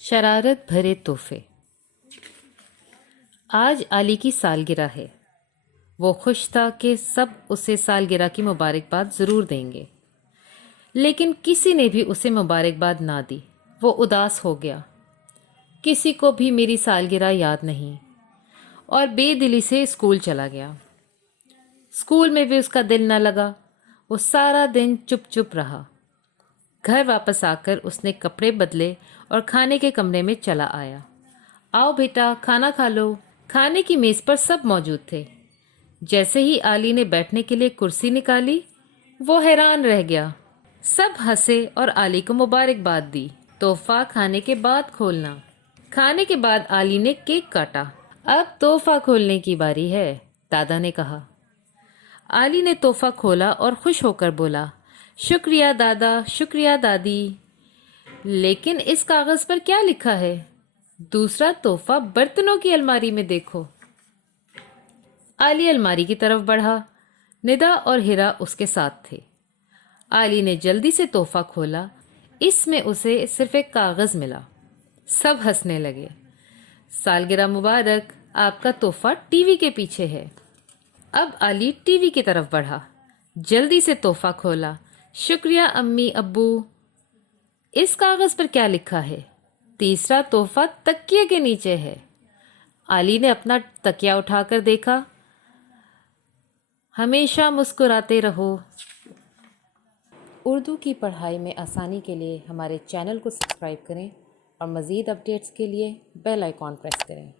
शरारत भरे तोहफे। आज आली की सालगिरह है। वो खुश था कि सब उसे सालगिरह की मुबारकबाद ज़रूर देंगे, लेकिन किसी ने भी उसे मुबारकबाद ना दी। वो उदास हो गया। किसी को भी मेरी सालगिरह याद नहीं, और बेदिली से स्कूल चला गया। स्कूल में भी उसका दिल न लगा। वो सारा दिन चुप चुप रहा। घर वापस आकर उसने कपड़े बदले और खाने के कमरे में चला आया। आओ बेटा, खाना खा लो। खाने की मेज़ पर सब मौजूद थे। जैसे ही आली ने बैठने के लिए कुर्सी निकाली, वो हैरान रह गया। सब हंसे और आली को मुबारकबाद दी। तोहफा खाने के बाद खोलना। खाने के बाद आली ने केक काटा। अब तोहफा खोलने की बारी है, दादा ने कहा। आली ने तोहफा खोला और खुश होकर बोला, शुक्रिया दादा, शुक्रिया दादी। लेकिन इस कागज पर क्या लिखा है? दूसरा तोहफा बर्तनों की अलमारी में देखो। आली अलमारी की तरफ बढ़ा। निदा और हिरा उसके साथ थे। आली ने जल्दी से तोहफा खोला। इसमें उसे सिर्फ एक कागज मिला। सब हंसने लगे। सालगिरह मुबारक, आपका तोहफा टीवी के पीछे है। अब आली टीवी की तरफ बढ़ा। जल्दी से तोहफा खोला। शुक्रिया अम्मी अब्बू। इस कागज पर क्या लिखा है? तीसरा तोहफा तकिए के नीचे है। आली ने अपना तकिया उठाकर देखा। हमेशा मुस्कुराते रहो। उर्दू की पढ़ाई में आसानी के लिए हमारे चैनल को सब्सक्राइब करें और मज़ीद अपडेट्स के लिए बेल आइकॉन प्रेस करें।